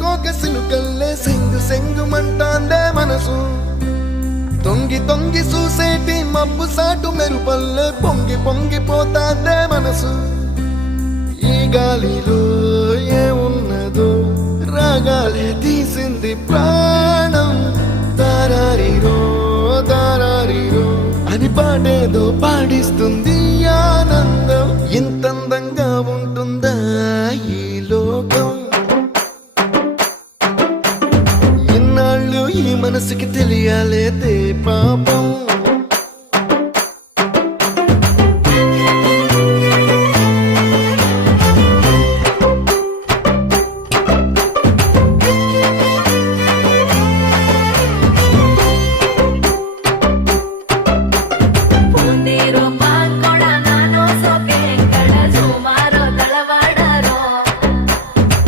కోక సిలుకల్లే సెంగు సెంగు మంటాందే మనసు తొంగి తొంగి చూసేటి మబ్బు సాటు మెరుపల్లే పొంగి పొంగిపోతాందే మనసు ఈ గాలిలో ఏమున్నదో రాగాలే తీసింది